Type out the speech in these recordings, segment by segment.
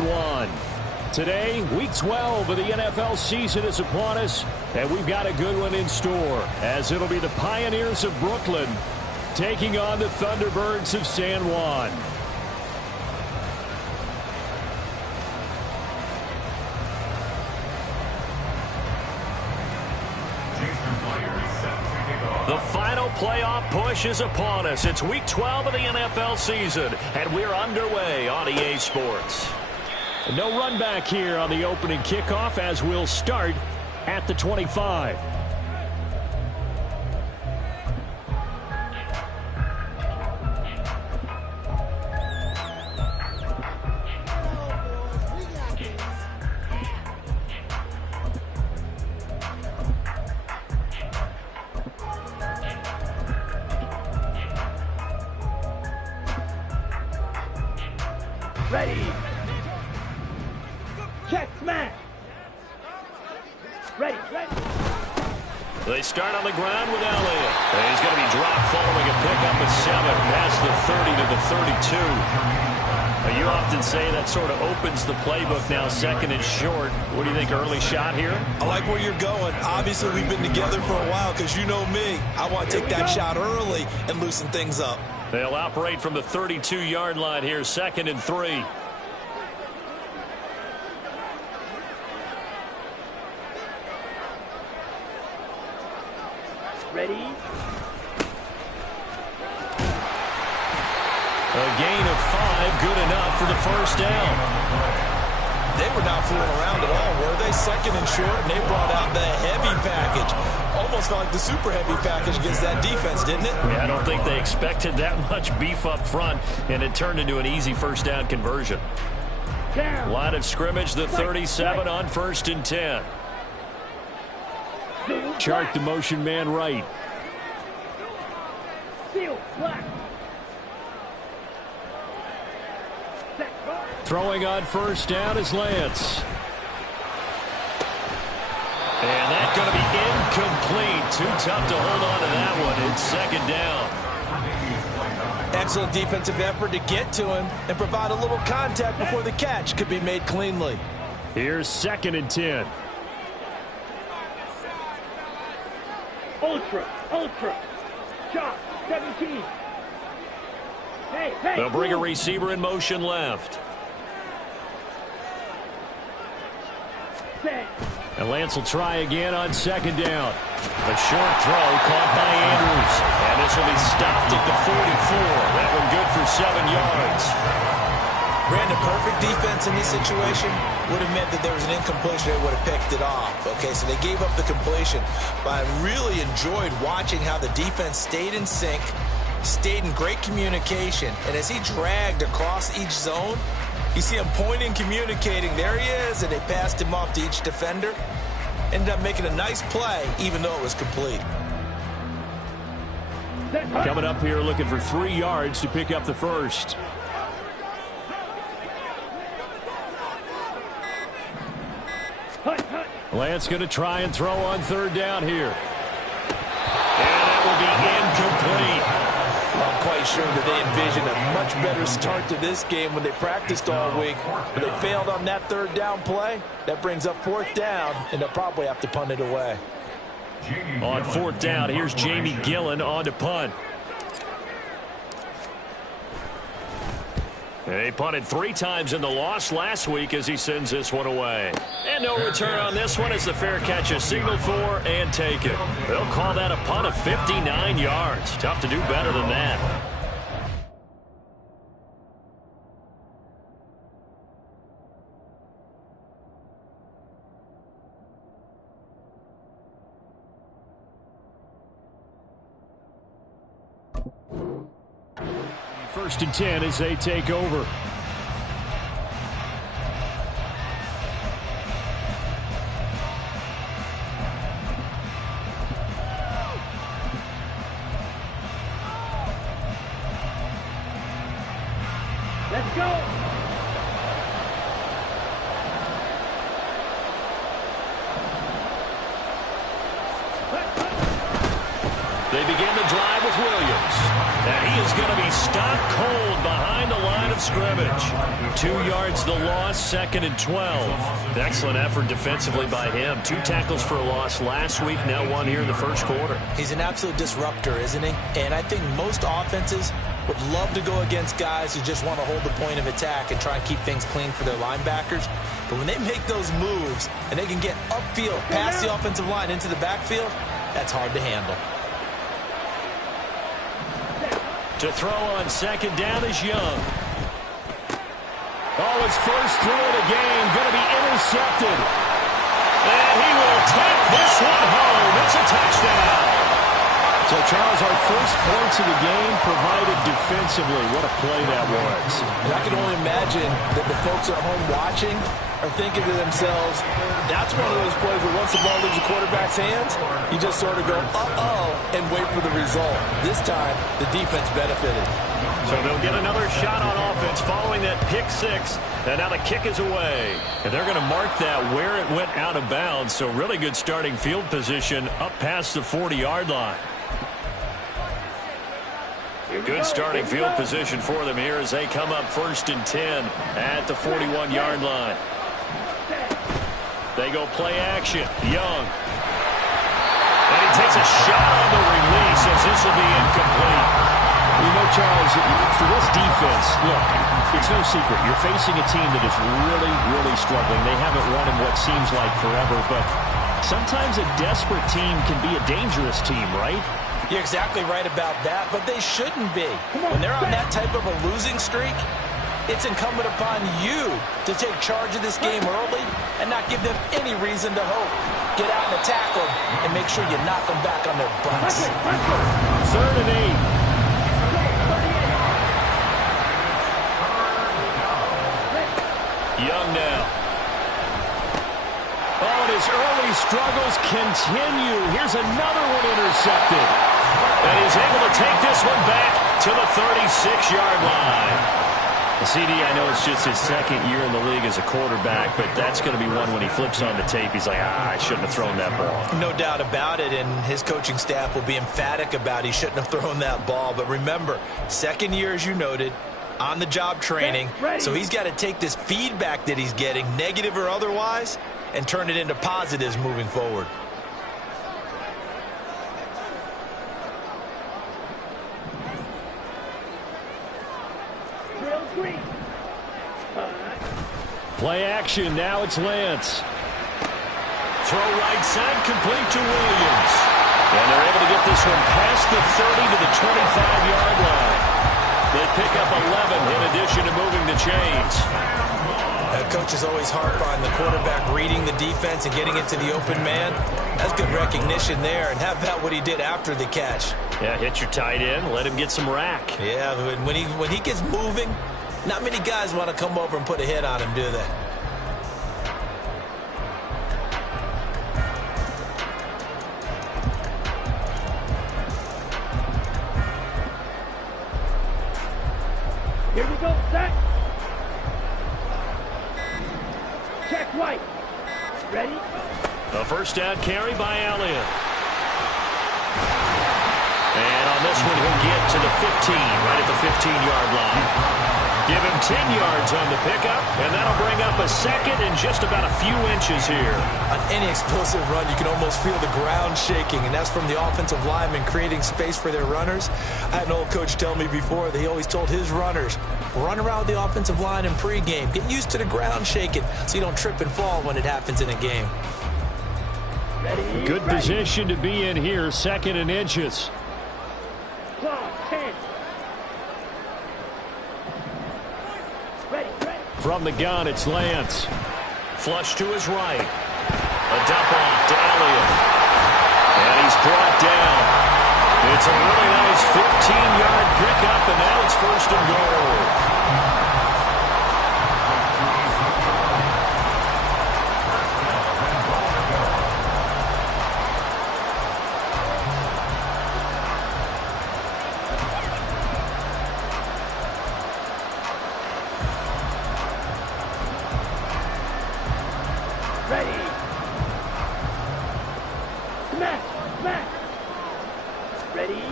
One. Today, week 12 of the NFL season is upon us, and we've got a good one in store, as it'll be the Pioneers of Brooklyn taking on the Thunderbirds of San Juan. The final playoff push is upon us. It's week 12 of the NFL season, and we're underway on EA Sports. No run back here on the opening kickoff as we'll start at the 25. Ready. Check, smash. Ready. They start on the ground with Elliott. And he's going to be dropped following a pickup of 7 past the 30 to the 32. You often say that sort of opens the playbook now, second and short. What do you think, early shot here? I like where you're going. Obviously, we've been together for a while because you know me. I want to take that shot early and loosen things up. They'll operate from the 32-yard line here, 2nd and 3. Ready. A gain of 5, good enough for the first down. They were not fooling around at all, were they? 2nd and short, and they brought out the heavy package. Almost felt like the super heavy package against that defense, didn't it? Yeah, I don't think they expected that much beef up front, and it turned into an easy first down conversion. Line of scrimmage, the 37 on 1st and 10. Chart the motion man right. Seal, black. Throwing on 1st down is Lance. And that's going to be incomplete. Too tough to hold on to that one. It's 2nd down. Excellent defensive effort to get to him and provide a little contact before the catch could be made cleanly. Here's 2nd and 10. Ultra. Shot, 17. Hey. They'll bring a receiver in motion left. Set. And Lance will try again on 2nd down. A short throw caught by Andrews. And this will be stopped at the 44. That one good for 7 yards. Brandon, perfect defense in this situation would have meant that there was an incompletion. They would have picked it off. Okay, so they gave up the completion. But I really enjoyed watching how the defense stayed in sync, stayed in great communication. And as he dragged across each zone, you see him pointing, communicating. There he is, and they passed him off to each defender. Ended up making a nice play, even though it was complete. Coming up here looking for 3 yards to pick up the first. Lance going to try and throw on 3rd down here. And that will be incomplete. I'm quite sure that they envisioned a much better start to this game when they practiced all week. But they failed on that 3rd down play. That brings up 4th down, and they'll probably have to punt it away. On 4th down, here's Jamie Gillen on to punt. They punted 3 times in the loss last week as he sends this one away. And no return on this one as the fair catch is signaled for and taken. They'll call that a punt of 59 yards. Tough to do better than that. First and 10 as they take over. Let's go. They begin the drive with Williams. And he is going to be stopped cold behind the line of scrimmage. 2 yards the loss, 2nd and 12. Excellent effort defensively by him. 2 tackles for a loss last week, now 1 here in the first quarter. He's an absolute disruptor, isn't he? And I think most offenses would love to go against guys who just want to hold the point of attack and try and keep things clean for their linebackers. But when they make those moves and they can get upfield, past the offensive line into the backfield, that's hard to handle. To throw on 2nd down is Young. Oh, his first throw of the game, going to be intercepted. And he will take this one home. It's a touchdown. So, Charles, our first points of the game provided defensively. What a play that was. And I can only imagine that the folks at home watching are thinking to themselves, that's one of those plays where once the ball leaves the quarterback's hands, you just sort of go, uh-oh, and wait for the result. This time, the defense benefited. So they'll get another shot on offense following that pick 6. And now the kick is away. And they're going to mark that where it went out of bounds. So really good starting field position up past the 40-yard line. Good starting field position for them here as they come up 1st and 10 at the 41-yard line. They go play action. Young. And he takes a shot on the release as this will be incomplete. You know, Charles, for this defense, look, it's no secret. You're facing a team that is really, really struggling. They haven't won in what seems like forever, but sometimes a desperate team can be a dangerous team, right? You're exactly right about that, but they shouldn't be. When they're on that type of a losing streak, it's incumbent upon you to take charge of this game early and not give them any reason to hope. Get out and attack them and make sure you knock them back on their butts. 3rd and 8. Young now. Oh, and his early struggles continue. Here's another one intercepted. And he's able to take this one back to the 36-yard line. CD, I know it's just his 2nd year in the league as a quarterback, but that's going to be one when he flips on the tape. He's like, I shouldn't have thrown that ball. No doubt about it, and his coaching staff will be emphatic about he shouldn't have thrown that ball. But remember, 2nd year, as you noted, on-the-job training, so he's got to take this feedback that he's getting, negative or otherwise, and turn it into positives moving forward. Play action, now it's Lance. Throw right side, complete to Williams. And they're able to get this one past the 30 to the 25-yard line. They pick up 11 in addition to moving the chains. Coaches always harp on the quarterback reading the defense and getting it to the open man. That's good recognition there. And how about what he did after the catch? Yeah, hit your tight end, let him get some rack. Yeah, when he gets moving, not many guys want to come over and put a hit on him, do they? Here we go, set. Check right. Ready? A first down carry by Elliott. And on this one, he'll get to the 15, right at the 15-yard line. Give him 10 yards on the pickup, and that'll bring up a 2nd and just about a few inches here. On any explosive run, you can almost feel the ground shaking, and that's from the offensive linemen creating space for their runners. I had an old coach tell me before that he always told his runners, run around the offensive line in pregame. Get used to the ground shaking so you don't trip and fall when it happens in a game. Ready? Good position to be in here, 2nd and inches. Clock, 10. Ready. From the gun, it's Lance. Flush to his right. A dump off to Elliott. And he's brought down. It's a really nice 15-yard pickup, and now it's 1st and goal. Ready. Smash. Ready.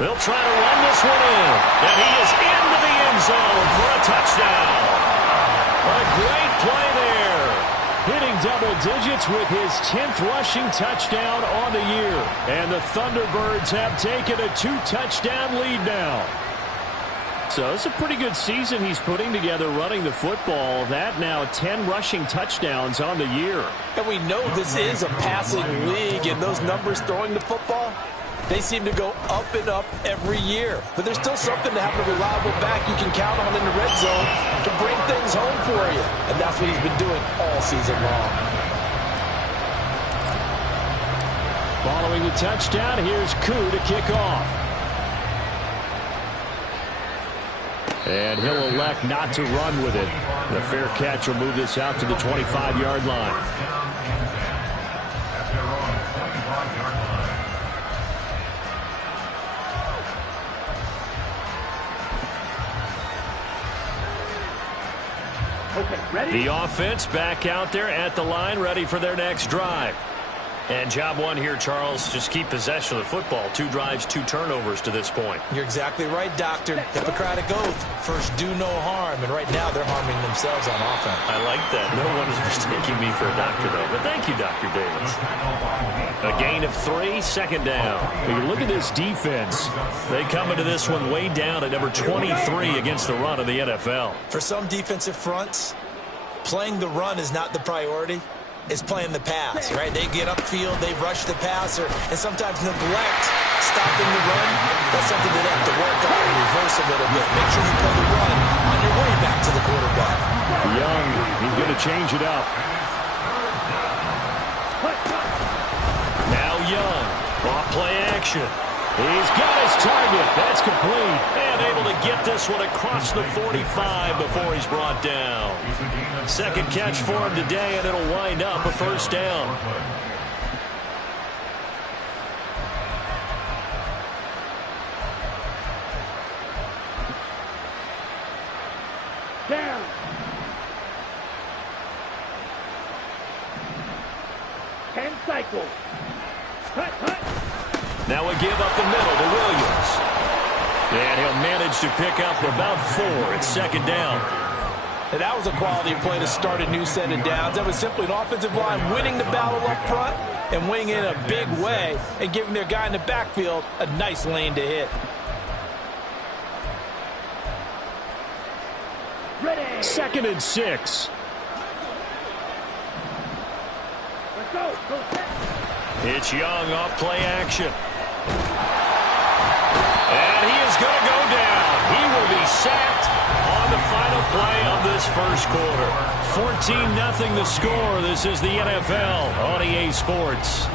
They'll try to run this one in. And he is into the end zone for a touchdown. A great play there. Hitting double digits with his 10th rushing touchdown on the year. And the Thunderbirds have taken a 2-touchdown lead now. So it's a pretty good season he's putting together running the football. That now 10 rushing touchdowns on the year. And we know this is a passing league, and those numbers throwing the football, they seem to go up and up every year. But there's still something to having a reliable back you can count on in the red zone to bring things home for you. And that's what he's been doing all season long. Following the touchdown, here's Koo to kick off. And he'll elect not to run with it. The fair catch will move this out to the 25-yard line. Okay, ready? The offense back out there at the line, ready for their next drive. And job one here, Charles, just keep possession of the football. 2 drives, 2 turnovers to this point. You're exactly right, Doctor. Hippocratic oath. First, do no harm. And right now, they're harming themselves on offense. I like that. No one is mistaking me for a doctor, though. But thank you, Dr. Davis. A gain of 3, second down. When you look at this defense, they come into this one way down at number 23 against the run of the NFL. For some defensive fronts, playing the run is not the priority. It's playing the pass, right? They get upfield, they rush the passer, and sometimes neglect stopping the run. That's something that they have to work on and reverse a little bit. Make sure you play the run on your way back to the quarterback. Young, he's going to change it up. Now Young, off play action. He's got his target. That's complete. And able to get this one across the 45 before he's brought down. Second catch for him today, and it'll wind up a first down. Down. Ten cycles. Cut, cut. Now we give up the middle to Williams. And he'll manage to pick up about 4 at second down. And that was a quality play to start a new set of downs. That was simply an offensive line winning the battle up front and winning in a big way and giving their guy in the backfield a nice lane to hit. Ready. 2nd and 6. Let's go. Go set. It's Young off play action. And he is going to go down. He will be sacked on the final play of this first quarter. 14-0 the score. This is the NFL on EA Sports.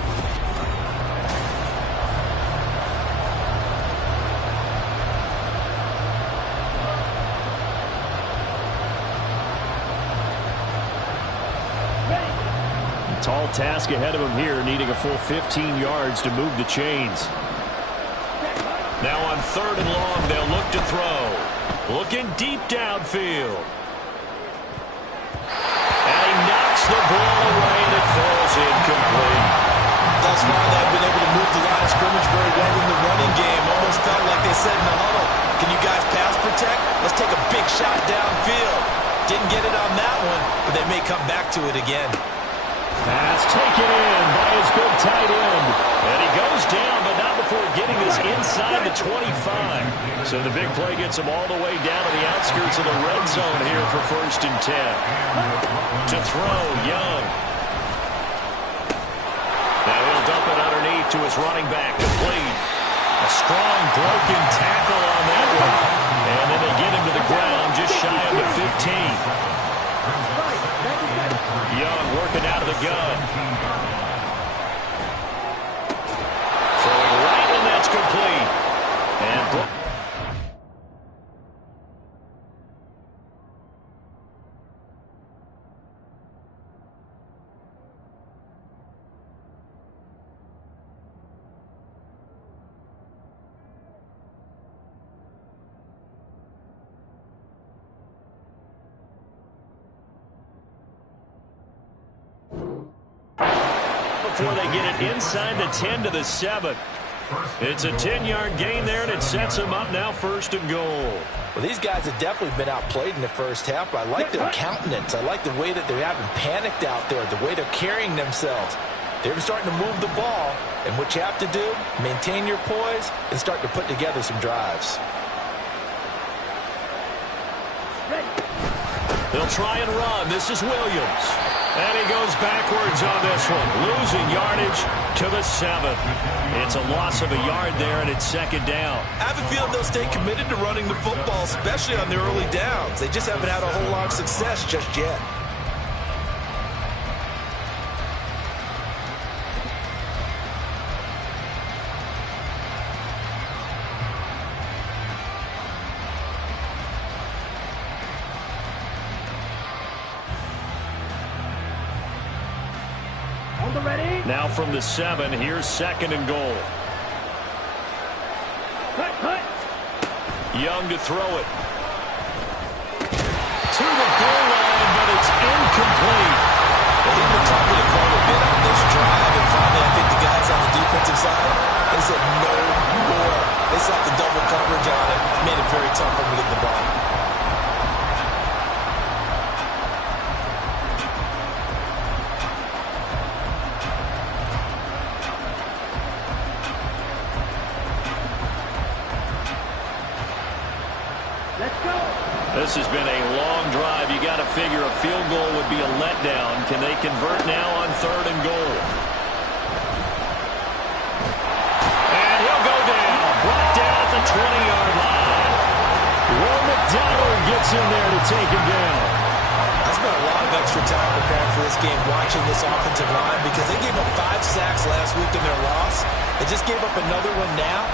Tall task ahead of him here, needing a full 15 yards to move the chains. Now on 3rd and long, they'll look to throw. Looking deep downfield. And he knocks the ball away, and it falls incomplete. Thus far, they've been able to move the line of scrimmage very well in the running game. Almost felt like they said in the huddle, can you guys pass protect? Let's take a big shot downfield. Didn't get it on that one, but they may come back to it again. Pass taken in by his big tight end. And he goes down, but not before getting this inside the 25. So the big play gets him all the way down to the outskirts of the red zone here for 1st and 10. To throw, Young. Now he'll dump it underneath to his running back, complete. A strong broken tackle on that one. And then they get him to the ground just shy of the 15. Young working out of the gun. Throwing right, and that's complete. And before they get it inside the 10 to the 7. It's a 10-yard gain there, and it sets them up now 1st and goal. Well, these guys have definitely been outplayed in the first half, but I like their countenance. I like the way that they haven't panicked out there, the way they're carrying themselves. They're starting to move the ball, and what you have to do, maintain your poise and start to put together some drives. They'll try and run. This is Williams. And he goes backwards on this one, losing yardage to the 7. It's a loss of a yard there, and it's 2nd down. I have a feeling they'll stay committed to running the football, especially on their early downs. They just haven't had a whole lot of success just yet. Now from the 7, here's 2nd and goal. Young to throw it. To the goal line, but it's incomplete. Well, they've been talking to Cole a bit on this drive, and finally I think the guys on the defensive side, they said no more. They slapped the double coverage on it. Made it very tough for them to get the ball. This has been a long drive. You got to figure a field goal would be a letdown. Can they convert now on 3rd and goal? And he'll go down. Brought down at the 20-yard line. Will McDonald gets in there to take him down. I spent a lot of extra time preparing for this game watching this offensive line because they gave up 5 sacks last week in their loss. They just gave up another one now.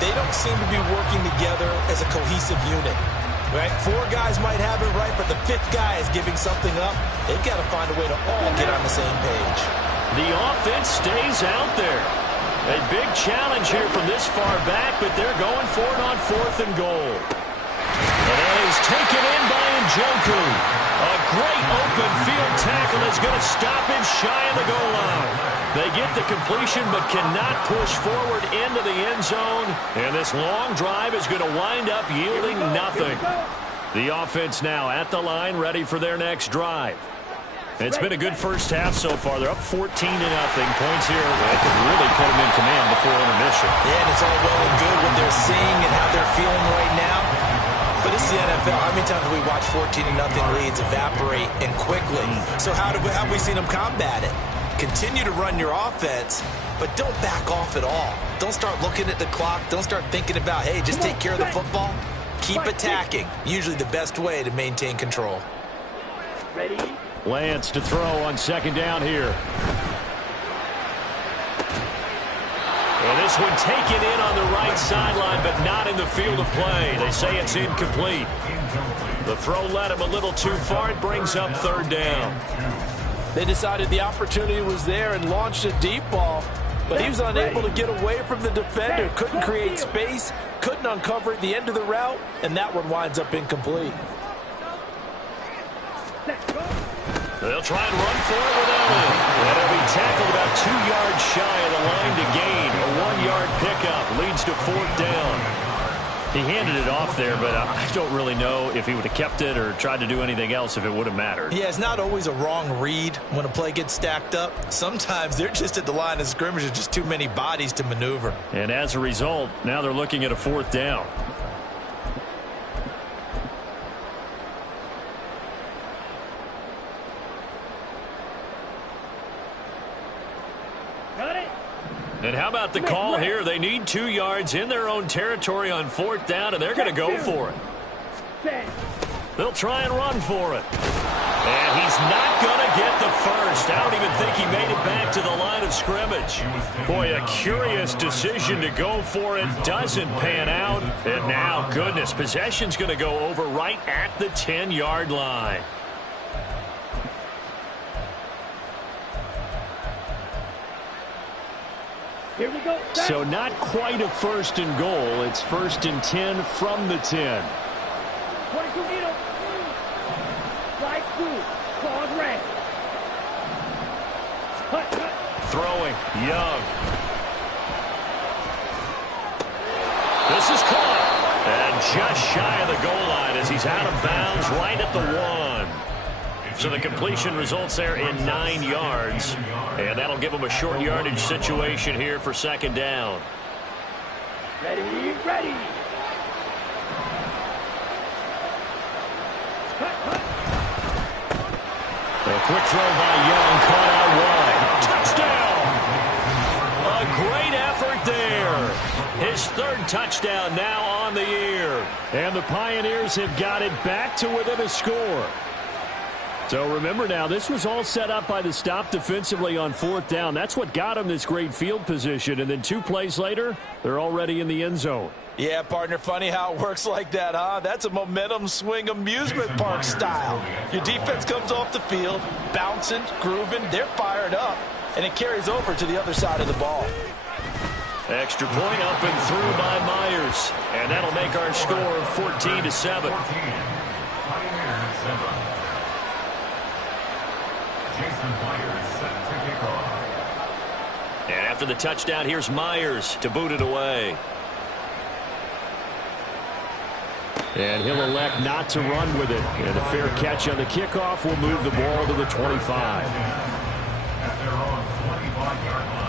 They don't seem to be working together as a cohesive unit. Right? 4 guys might have it right, but the 5th guy is giving something up. They've got to find a way to all get on the same page. The offense stays out there. A big challenge here from this far back, but they're going for it on 4th and goal. And it is taken in by Njoku. A great open field tackle is going to stop him shy of the goal line. They get the completion but cannot push forward into the end zone. And this long drive is going to wind up yielding nothing. The offense now at the line, ready for their next drive. It's been a good first half so far. They're up 14-0. Points here that could really put them in command before intermission. Yeah, and it's all well and good what they're seeing and how they're feeling right now. But it's the NFL. How many times have we watched 14-0 leads evaporate and quickly? So how have we seen them combat it? Continue to run your offense, but don't back off at all. Don't start looking at the clock. Don't start thinking about, hey, just take care of the football. Keep attacking. Usually the best way to maintain control. Ready? Lance to throw on 2nd down here. And this one taken in on the right sideline, but not in the field of play. They say it's incomplete. The throw led him a little too far. It brings up 3rd down. They decided the opportunity was there and launched a deep ball, but he was unable to get away from the defender. Couldn't create space, couldn't uncover at the end of the route, and that one winds up incomplete. They'll try and run for it with Elliott. And he'll be tackled about 2 yards shy of the line to gain. A 1-yard pickup leads to 4th down. He handed it off there, but I don't really know if he would have kept it or tried to do anything else if it would have mattered. Yeah, it's not always a wrong read when a play gets stacked up. Sometimes they're just at the line of scrimmage. There's just too many bodies to maneuver. And as a result, now they're looking at a 4th down. And how about the call here? They need 2 yards in their own territory on 4th down, and they're going to go for it. They'll try and run for it. And he's not going to get the first. I don't even think he made it back to the line of scrimmage. Boy, a curious decision to go for it. Doesn't pan out. And now, goodness, possession's going to go over right at the 10-yard line. Here we go. So not quite a 1st and goal. It's 1st and 10 from the 10. 22 meters. Slide through. Claws red. Cut. Throwing. Young. This is caught. And just shy of the goal line as he's out of bounds right at the 1. So the completion results there in 9 yards. And that'll give him a short yardage situation here for second down. Ready, ready. A quick throw by Young, caught out wide. Touchdown! A great effort there. His 3rd touchdown now on the year. And the Pioneers have got it back to within a score. So remember now, this was all set up by the stop defensively on 4th down. That's what got them this great field position. And then 2 plays later, they're already in the end zone. Yeah, partner, funny how it works like that, huh? That's a momentum swing amusement park style. Your defense comes off the field, bouncing, grooving, they're fired up, and it carries over to the other side of the ball. Extra point up and through by Myers. And that'll make our score 14-7. And after the touchdown, here's Myers to boot it away. And he'll elect not to run with it. And a fair catch on the kickoff will move the ball to the 25. At their own 25-yard line.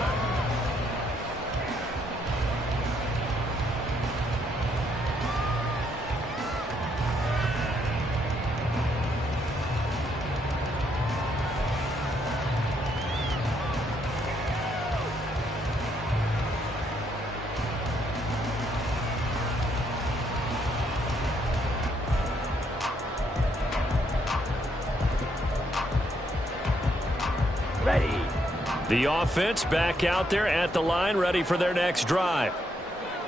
The offense back out there at the line, ready for their next drive.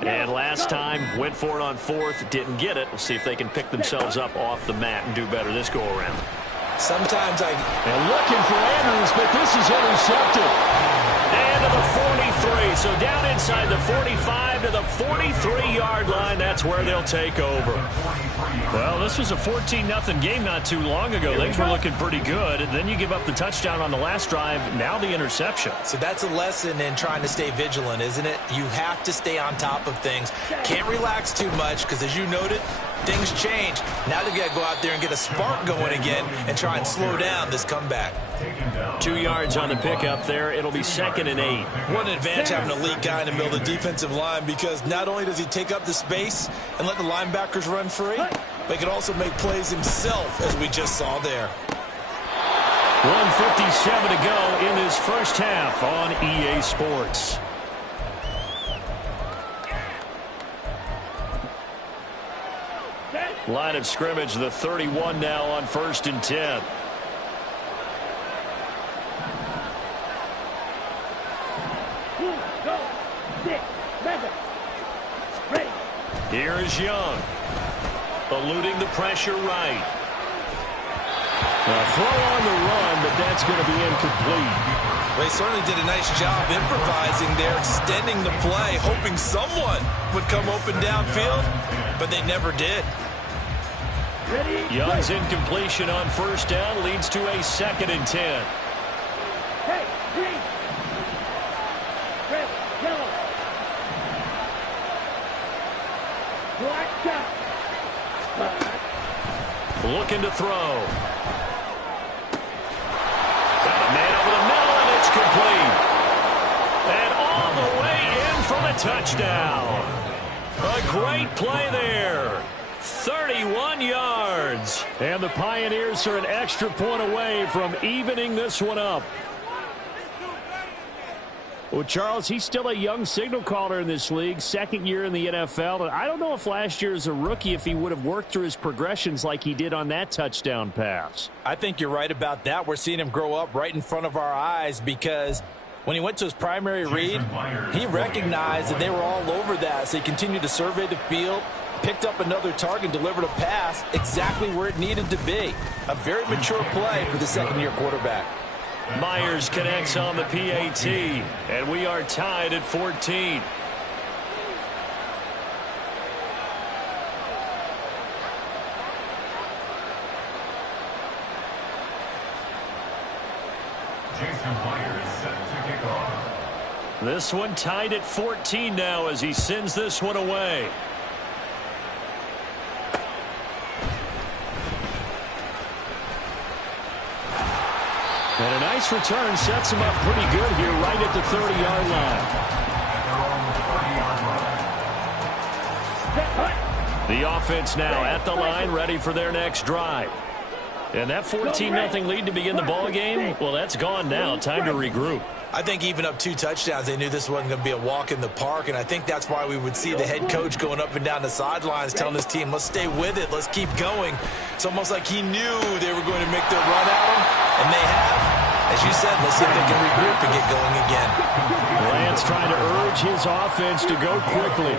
And last time, went for it on 4th, didn't get it. We'll see if they can pick themselves up off the mat and do better this go-around. Sometimes And looking for Andrews, but this is intercepted. And to the 43, so down inside the 45 to the 43-yard line. That's where they'll take over. Well, this was a 14-0 game not too long ago. Things were looking pretty good. And then you give up the touchdown on the last drive. Now the interception. So that's a lesson in trying to stay vigilant, isn't it? You have to stay on top of things. Can't relax too much because, as you noted, things change. Now they've got to go out there and get a spark going again and try and slow down this comeback. 2 yards on the pickup there. It'll be 2nd and 8. What an advantage having an elite guy in the middle of the defensive line, because not only does he take up the space and let the linebackers run free, but he can also make plays himself, as we just saw there. 1:57 to go in this first half on EA Sports. Line of scrimmage, the 31 now on 1st and 10. Go. 6, 7. Ready. Here is Young. Eluding the pressure right. A throw on the run, but that's going to be incomplete. Well, he certainly did a nice job improvising there, extending the play, hoping someone would come open downfield, but they never did. Ready. Young's incompletion on 1st down leads to a 2nd and 10. Hey, green. Red, yellow. Black shot. Looking to throw. Got a man over the middle, and it's complete. And all the way in for the touchdown. A great play there. 31 yards. And the Pioneers are an extra point away from evening this one up. Well, Charles, he's still a young signal caller in this league, 2nd year in the NFL. And I don't know if last year as a rookie, if he would have worked through his progressions like he did on that touchdown pass. I think you're right about that. We're seeing him grow up right in front of our eyes, because when he went to his primary read, he recognized that they were all over that. So he continued to survey the field, picked up another target, delivered a pass exactly where it needed to be. A very mature play for the 2nd-year quarterback. Myers connects on the PAT, and we are tied at 14. Jason Myers set to kick off. This one tied at 14 now as he sends this one away. And a nice return sets him up pretty good here right at the 30-yard line. The offense now at the line, ready for their next drive. And that 14-0 lead to begin the ball game, well, that's gone now. Time to regroup. I think even up 2 touchdowns, they knew this wasn't going to be a walk in the park, and I think that's why we would see the head coach going up and down the sidelines telling his team, let's stay with it, let's keep going. It's almost like he knew they were going to make their run at him, and they have. As you said, let's see if they can regroup and get going again. Lance trying to urge his offense to go quickly.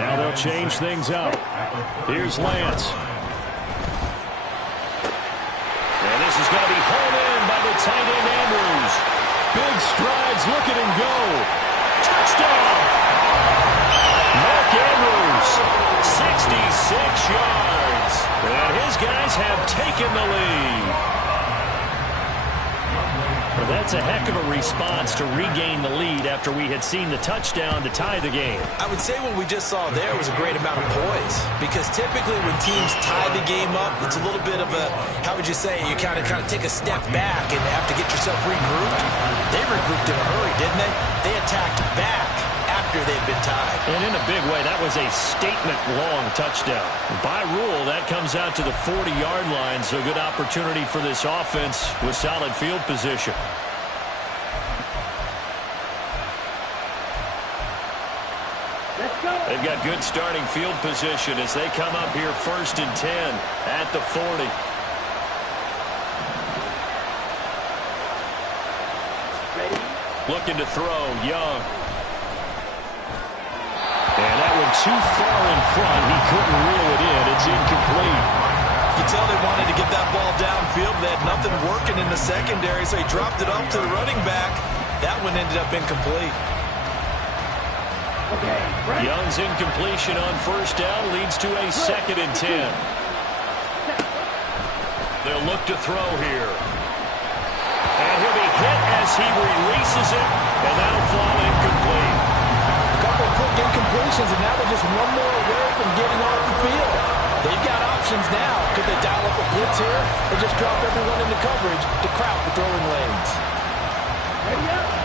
Now they'll change things up. Here's Lance. And this is going to be home in by the tight end Andrews. Big strides, look at him go. Touchdown! Mark Andrews, 66 yards. And his guys have taken the lead. Well, that's a heck of a response to regain the lead after we had seen the touchdown to tie the game. I would say what we just saw there was a great amount of poise, because typically when teams tie the game up, it's a little bit of a, how would you say, you kind of take a step back and have to get yourself regrouped. They regrouped in a hurry, didn't they? They attacked back after they'd been tied. And in a big way, that was a statement-long touchdown. By rule, that comes out to the 40-yard line, so good opportunity for this offense with solid field position. They've got good starting field position as they come up here 1st and 10 at the 40. Looking to throw, Young. And that one too far in front. He couldn't reel it in. It's incomplete. You tell they wanted to get that ball downfield. They had nothing working in the secondary, so he dropped it off to the running back. That one ended up incomplete. Young's incompletion on 1st down leads to a 2nd and 10. They'll look to throw here. And he'll be hit as he releases it, and that'll fall incomplete. A couple of quick incompletions, and now they're just one more away from getting off the field. They've got options now. Could they dial up a blitz here or just drop everyone into coverage to crowd the throwing lanes?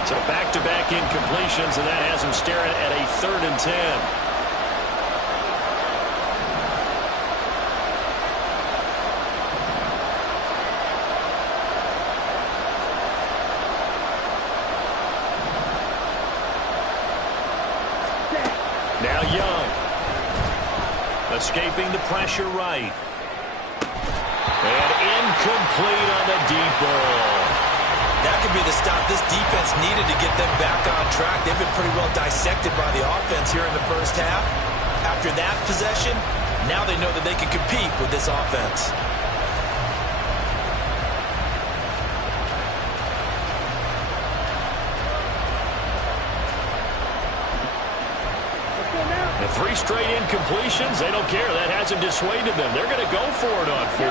So back-to-back incompletions, and that has him staring at a 3rd and 10. Now Young. Escaping the pressure right. And incomplete on the deep ball. That could be the stop this defense needed to get them back on track. They've been pretty well dissected by the offense here in the 1st half. After that possession, now they know that they can compete with this offense. The 3 straight incompletions, they don't care. That hasn't dissuaded them. They're going to go for it on 4.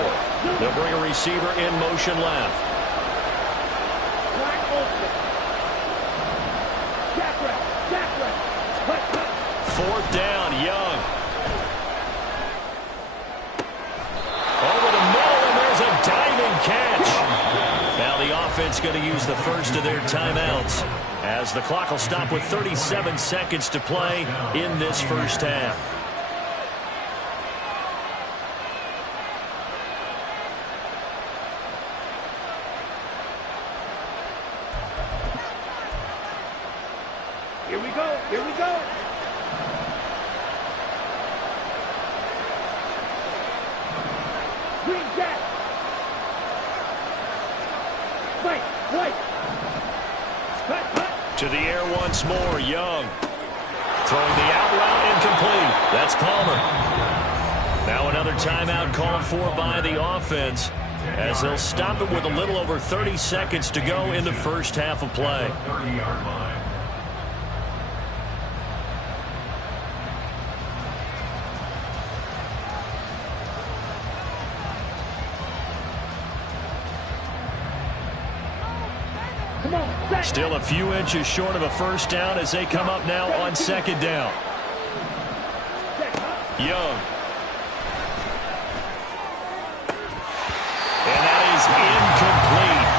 They'll bring a receiver in motion left. 4th down, Young. Over the middle, and there's a diving catch. Now the offense going to use the first of their timeouts as the clock will stop with 37 seconds to play in this 1st half. Here we go. Here we go. Green Jack. Fight. To the air once more, Young. Throwing the out route, incomplete. That's Palmer. Now another timeout called for by the offense as they'll stop it with a little over 30 seconds to go in the 1st half of play. 30-yard line. Still a few inches short of a 1st down as they come up now on 2nd down. Young. And that is incomplete.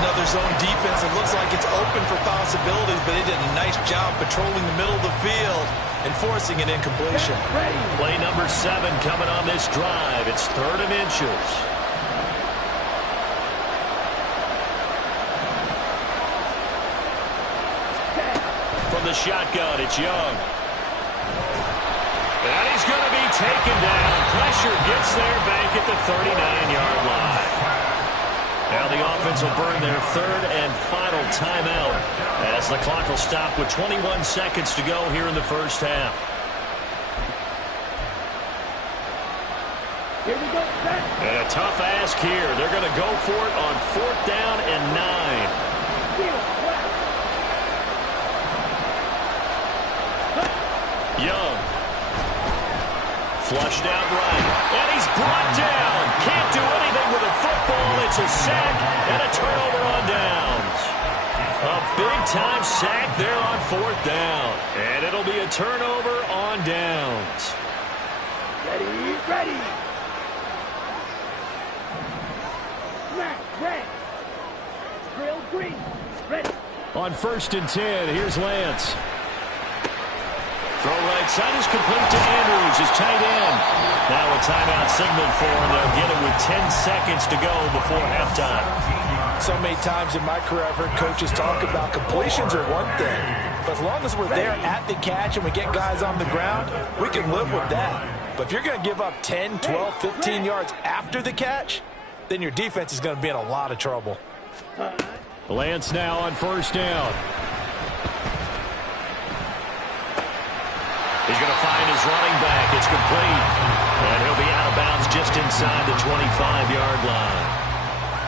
another zone defense. It looks like it's open for possibilities, but they did a nice job patrolling the middle of the field and forcing an incompletion. Play number 7 coming on this drive. It's 3rd and inches. From the shotgun, it's Young. And he's going to be taken down. Pressure gets there back at the 39-yard line. Now the offense will burn their 3rd and final timeout as the clock will stop with 21 seconds to go here in the first half. Here we go, set. And a tough ask here. They're going to go for it on 4th down and 9. Young. Flushed out right. And he's brought down. Can't do anything with a football. It's a sack and a turnover on downs. A big-time sack there on 4th down. And it'll be a turnover on downs. Ready, ready. Black, red. Drill, green. Ready. On 1st and 10, here's Lance. Throw right side is complete to Andrews, his tight end. Now a timeout signaled for, and they'll get it with 10 seconds to go before halftime. So many times in my career, I've heard coaches talk about completions are one thing. But as long as we're there at the catch and we get guys on the ground, we can live with that. But if you're going to give up 10, 12, 15 yards after the catch, then your defense is going to be in a lot of trouble. Lance now on 1st down. He's going to find his running back. It's complete. And he'll be out of bounds just inside the 25-yard line.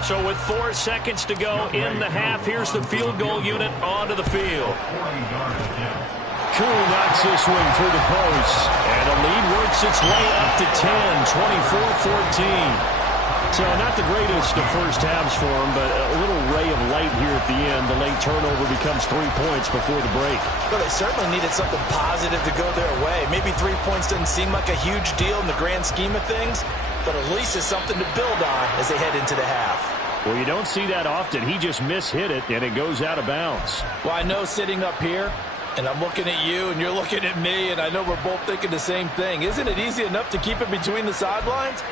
So with 4 seconds to go in the half, here's the field goal unit onto the field. Koo knocks this one through the post. And the lead works its way up to 10, 24-14. So not the greatest of first halves for him, but a little ray of light here at the end. The late turnover becomes 3 points before the break. Well, they certainly needed something positive to go their way. Maybe 3 points doesn't seem like a huge deal in the grand scheme of things, but at least it's something to build on as they head into the half. Well, you don't see that often. He just mishit it, and it goes out of bounds. Well, I know sitting up here, and I'm looking at you, and you're looking at me, and I know we're both thinking the same thing. Isn't it easy enough to keep it between the sidelines?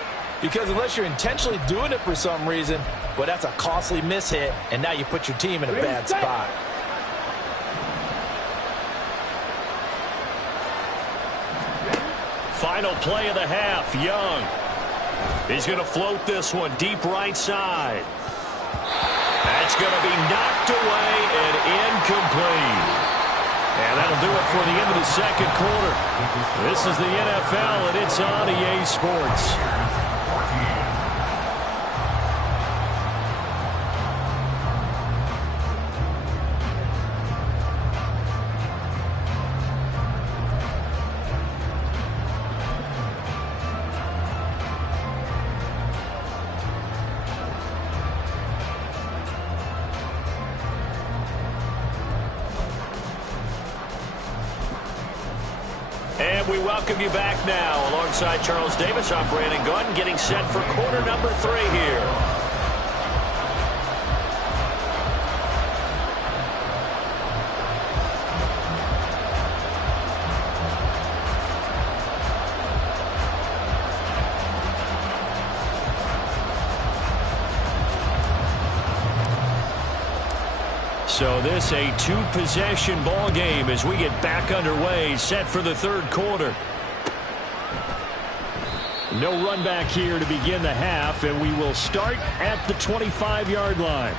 Because unless you're intentionally doing it for some reason, well, that's a costly mishit, and now you put your team in a bad spot. Final play of the half, Young. He's going to float this one deep right side. That's going to be knocked away and incomplete. And that'll do it for the end of the second quarter. This is the NFL, and it's on EA Sports. And we welcome you back now. Alongside Charles Davis, I'm Brandon Gaudin, getting set for quarter number 3 here. So this a 2-possession ball game as we get back underway, set for the 3rd quarter. No run back here to begin the half, and we will start at the 25-yard line.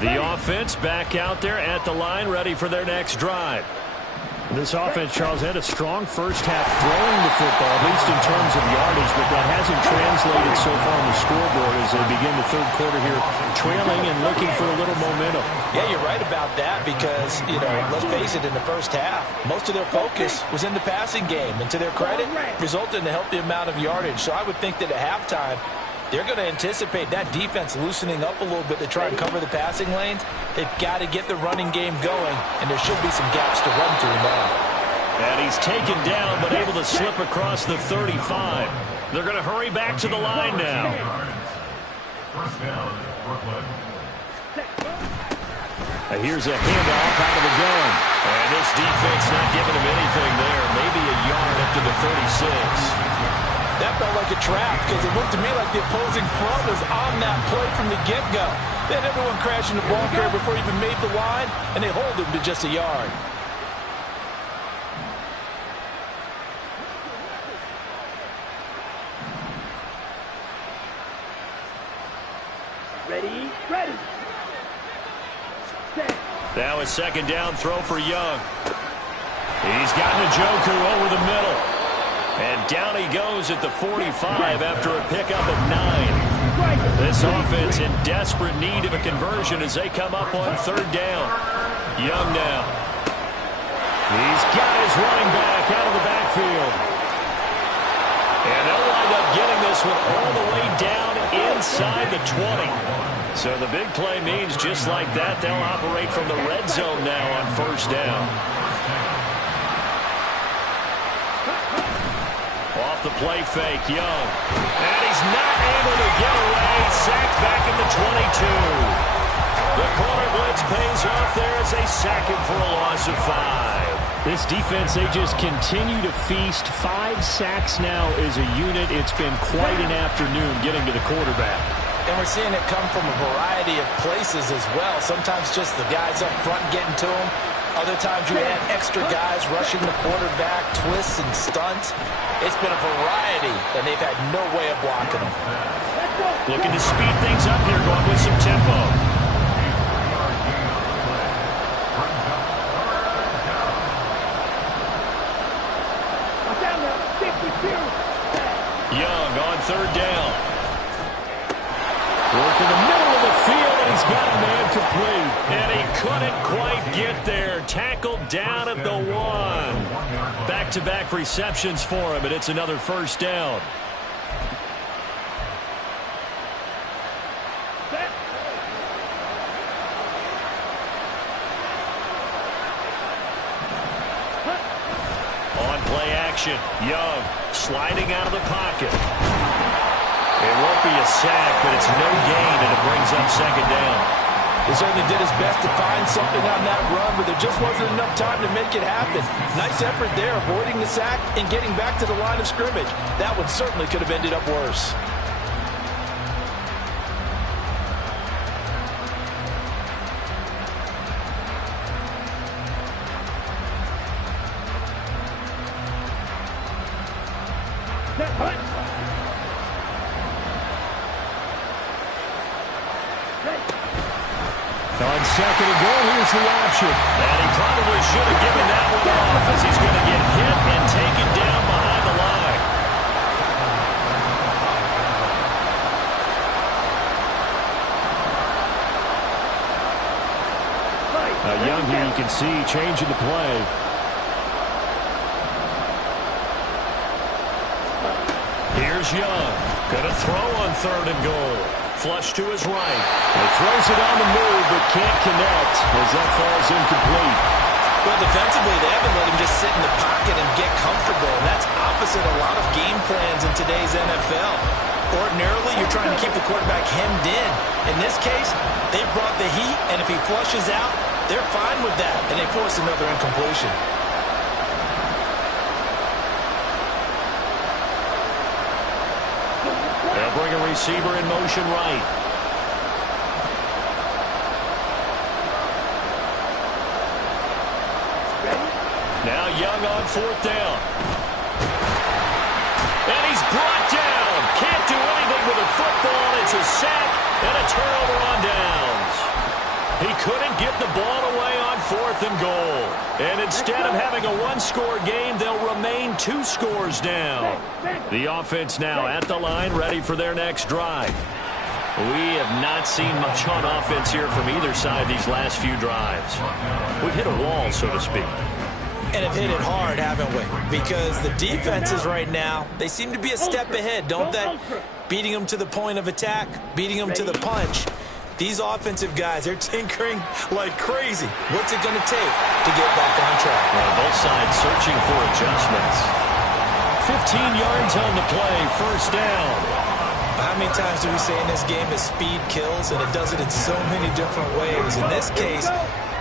The offense back out there at the line, ready for their next drive. This offense, Charles, had a strong first half throwing the football, at least in terms of yardage, but that hasn't translated so far on the scoreboard as they begin the 3rd quarter here, trailing and looking for a little momentum. Yeah, you're right about that because, you know, let's face it, in the first half, most of their focus was in the passing game, and to their credit, resulted in a healthy amount of yardage. So I would think that at halftime, They're going to anticipate that defense loosening up a little bit to try and cover the passing lanes. They've got to get the running game going, and there should be some gaps to run through now. And he's taken down, but able to slip across the 35. They're going to hurry back to the line now. First down, Brooklyn. Here's a handoff out of the gun. And this defense not giving him anything there. Maybe a yard up to the 36. That felt like a trap because it looked to me like the opposing front was on that play from the get-go. They had everyone crashing the ball carrier before he even made the line, and they hold him to just a yard. Ready, ready. Set. Now a second down throw for Young. He's got Njoku over the middle. And down he goes at the 45 after a pickup of 9. This offense in desperate need of a conversion as they come up on third down. Young now. He's got his running back out of the backfield. And they'll wind up getting this one all the way down inside the 20. So the big play means just like that, they'll operate from the red zone now on first down. Off the play fake, Young. And he's not able to get away. Sacked back at the 22. The corner blitz pays off there as they sack him for a loss of 5. This defense, they just continue to feast. 5 sacks now as a unit. It's been quite an afternoon getting to the quarterback. And we're seeing it come from a variety of places as well. Sometimes just the guys up front getting to him. Other times you add extra guys rushing the quarterback, twists and stunts. It's been a variety, and they've had no way of blocking them. Looking to speed things up here, going with some tempo. Young on third down. Work in the middle of the field, and he's got a man complete. And he couldn't quite get there. Tackled down at the 1. Back-to-back receptions for him, and it's another first down. On play action, Young sliding out of the pocket. It won't be a sack, but it's no gain, and it brings up second down. He certainly did his best to find something on that run, but there just wasn't enough time to make it happen. Nice effort there, avoiding the sack and getting back to the line of scrimmage. That one certainly could have ended up worse. On second and goal, here's the option. And he probably should have given that one off as he's going to get hit and taken down behind the line. Young here, you can see, changing the play. Here's Young. Going to throw on third and goal. Flush to his right. He throws it on the move, but can't connect as that falls incomplete. Well, defensively, they haven't let him just sit in the pocket and get comfortable. And that's opposite a lot of game plans in today's NFL. Ordinarily, you're trying to keep the quarterback hemmed in. In this case, they brought the heat, and if he flushes out, they're fine with that, and they force another incompletion. They'll bring a receiver in motion right. Now Young on fourth down. And he's brought down. Can't do anything with a football. It's a sack and a turnover on downs. He couldn't get the ball away on fourth and goal. And instead of having a one-score game, they'll remain 2 scores down. The offense now at the line, ready for their next drive. We have not seen much on offense here from either side these last few drives. We've hit a wall, so to speak. And have hit it hard, haven't we? Because the defenses right now, they seem to be a step ahead, don't they? Beating them to the point of attack, beating them to the punch. These offensive guys, they're tinkering like crazy. What's it going to take to get back on track? Well, both sides searching for adjustments. 15 yards on the play, first down. How many times do we say in this game that speed kills, and it does it in so many different ways? In this case,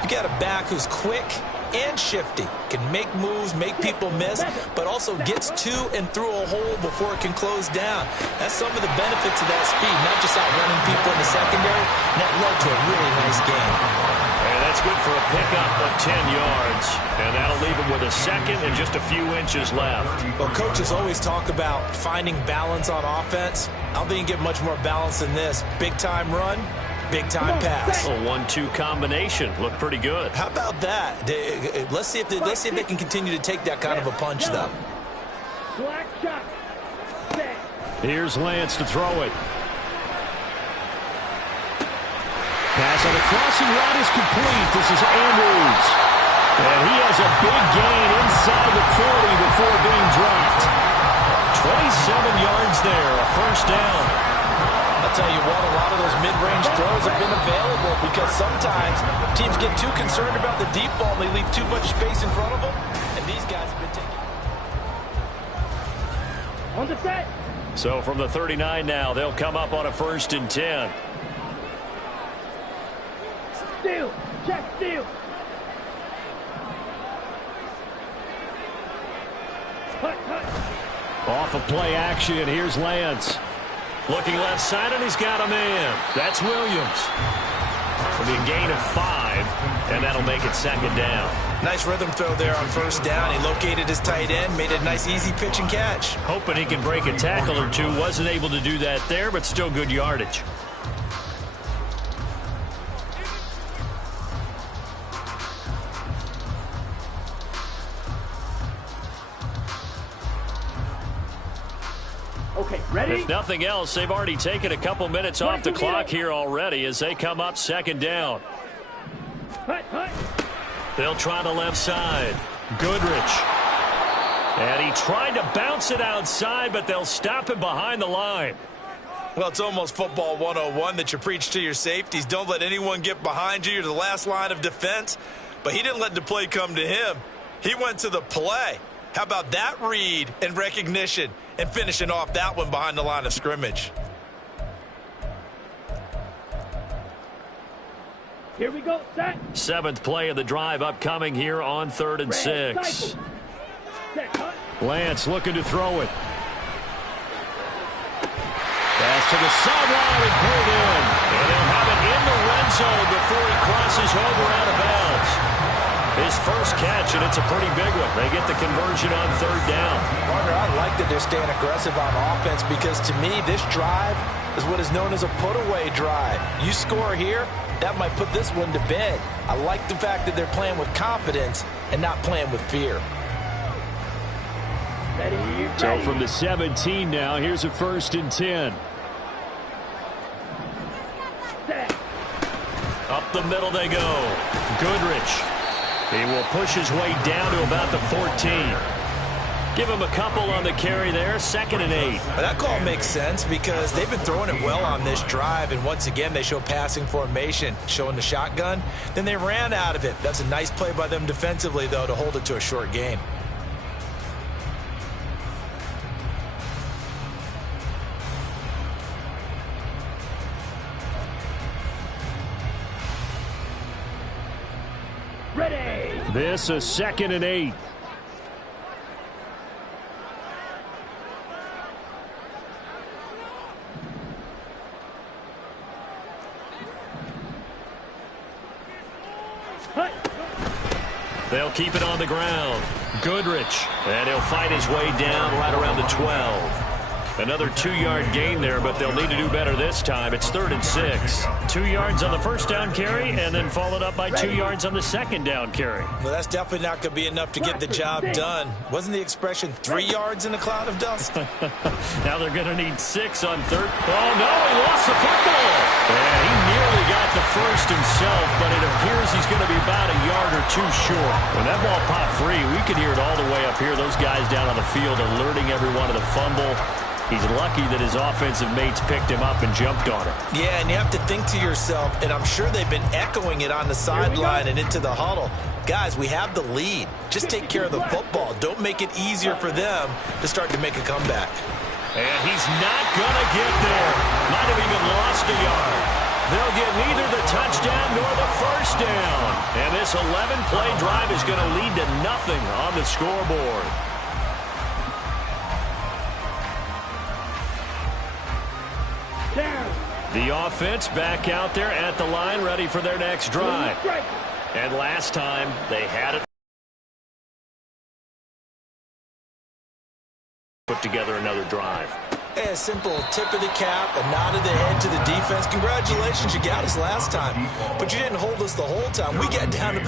you got a back who's quick and shifty, can make moves, make people miss, but also gets to and through a hole before it can close down. That's some of the benefits of that speed, not just outrunning people in the secondary. And that led to a really nice game. And that's good for a pickup of 10 yards. And that'll leave him with a second and just a few inches left. Well, coaches always talk about finding balance on offense. I don't think you get much more balance than this. Big-time run, big-time pass. A 1-2 combination. Looked pretty good. How about that? Let's see if they can continue to take that kind of a punch, though. Black shot. Set. Here's Lance to throw it. Pass on the crossing route is complete. This is Andrews. And he has a big gain inside the 40 before being dropped. 27 yards there, a first down. I'll tell you what, a lot of those mid-range throws have been available because sometimes teams get too concerned about the deep ball and they leave too much space in front of them. And these guys have been taking... On the set. So from the 39 now, they'll come up on a 1st and 10. Steal. Check steal. Hut, hut. Off of play action, here's Lance. Looking left side, and he's got a man. That's Williams. It'll be a gain of 5, and that'll make it 2nd down. Nice rhythm throw there on 1st down. He located his tight end, made a nice easy pitch and catch. Hoping he can break a tackle or two. Wasn't able to do that there, but still good yardage. Okay, ready? If nothing else, they've already taken a couple minutes off the clock here already as they come up 2nd down. Hut, hut. They'll try the left side. Goodrich. And he tried to bounce it outside, but they'll stop him behind the line. Well, it's almost football 101 that you preach to your safeties. Don't let anyone get behind you. You're the last line of defense. But he didn't let the play come to him. He went to the play. How about that read and recognition and finishing off that one behind the line of scrimmage? Here we go. Set. 7th play of the drive upcoming here on 3rd and 6. Set. Hut. Lance looking to throw it. Pass to the sideline and pulled in. And they'll have it in the red zone before he crosses over out of bounds. His first catch, and it's a pretty big one. They get the conversion on 3rd down. Partner, I like that they're staying aggressive on offense because to me, this drive is what is known as a put-away drive. You score here, that might put this one to bed. I like the fact that they're playing with confidence and not playing with fear. Ready, So ready. from the 17 now, here's a 1st and 10. Set. Up the middle they go. Goodrich. He will push his way down to about the 14. Give him a couple on the carry there. 2nd and 8. But that call makes sense because they've been throwing it well on this drive, and once again they show passing formation, showing the shotgun. Then they ran out of it. That's a nice play by them defensively, though, to hold it to a short gain. Ready. This a 2nd and 8. Hut. They'll keep it on the ground. Goodrich. And he'll fight his way down right around the 12. Another 2-yard gain there, but they'll need to do better this time. It's 3rd and 6. 2 yards on the 1st down carry, and then followed up by 2 yards on the 2nd down carry. Well, that's definitely not going to be enough to get the job done. Wasn't the expression 3 yards in a cloud of dust? Now they're going to need 6 on 3rd. Oh, no, he lost the football. And he nearly got the 1st and himself, but it appears he's going to be about a yard or two short. When that ball popped free, we could hear it all the way up here. Those guys down on the field alerting everyone of the fumble. He's lucky that his offensive mates picked him up and jumped on it. Yeah, and you have to think to yourself, and I'm sure they've been echoing it on the sideline and into the huddle. Guys, we have the lead. Just take care of the football. Don't make it easier for them to start to make a comeback. And he's not going to get there. Might have even lost a yard. They'll get neither the touchdown nor the first down. And this 11-play drive is going to lead to nothing on the scoreboard. The offense back out there at the line, ready for their next drive. And last time, they had it. Put together another drive. A simple tip of the cap, a nod of the head to the defense. Congratulations, you got us last time. But you didn't hold us the whole time. We got down to